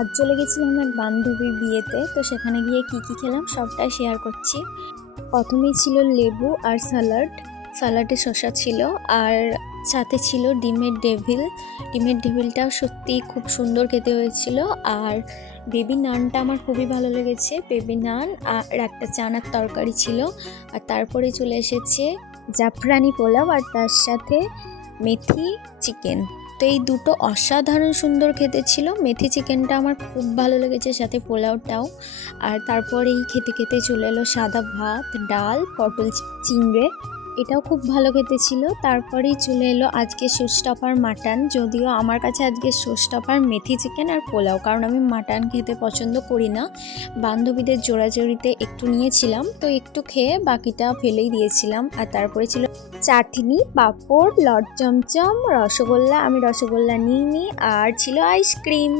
আজ চলে গেছিলাম এক বান্ধবীর বিয়েতে, তো সেখানে গিয়ে কি কি খেলাম সবটাই শেয়ার করছি। প্রথমেই ছিল লেবু আর স্যালাড। স্যালাডে শসা ছিল, আর সাথে ছিল ডিমের ডেভিল। ডিমের ডেভিলটাও সত্যি খুব সুন্দর খেতে হয়েছিল। আর বেবি নানটা আমার খুবই ভালো লেগেছে, বেবি নান আর একটা চানার তরকারি ছিল। আর তারপরে চলে এসেছে জাফরানি পোলাও, আর তার সাথে মেথি চিকেন। তো এই দুটো অসাধারণ সুন্দর খেতে ছিল। মেথি চিকেনটা আমার খুব ভালো লেগেছে, সাথে পোলাওটাও। আর তারপরেই খেতে খেতে চলে এলো সাদা ভাত, ডাল, পটল চিংড়ে, এটাও খুব ভালো খেতে ছিল। তারপরেই চলে এলো আজকে শোস্টপার মাটন। যদিও আমার কাছে আজকে শোস্টপার মেথি চিকেন আর পোলাও, কারণ আমি মাটন খেতে পছন্দ করি না। বান্ধবীদের জোড়াজড়িতে একটু নিয়েছিলাম, তো একটু খেয়ে বাকিটা ফেলেই দিয়েছিলাম। আর তারপরে ছিল চাটনি, পাঁপড়, লট চমচম, রসগোল্লা। আমি রসগোল্লা নিইনি। আর ছিল আইসক্রিম।